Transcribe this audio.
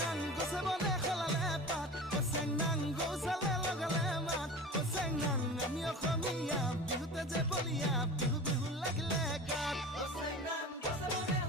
নাং গছে বনে খলালে পাত চেং নাং গৌচালে লগালে মাত চেং নাং আমি অসমীয়া বিহুতে যে বলিয়া বিহু বিহু লাগিলে গাত চেং নাং গছে বনে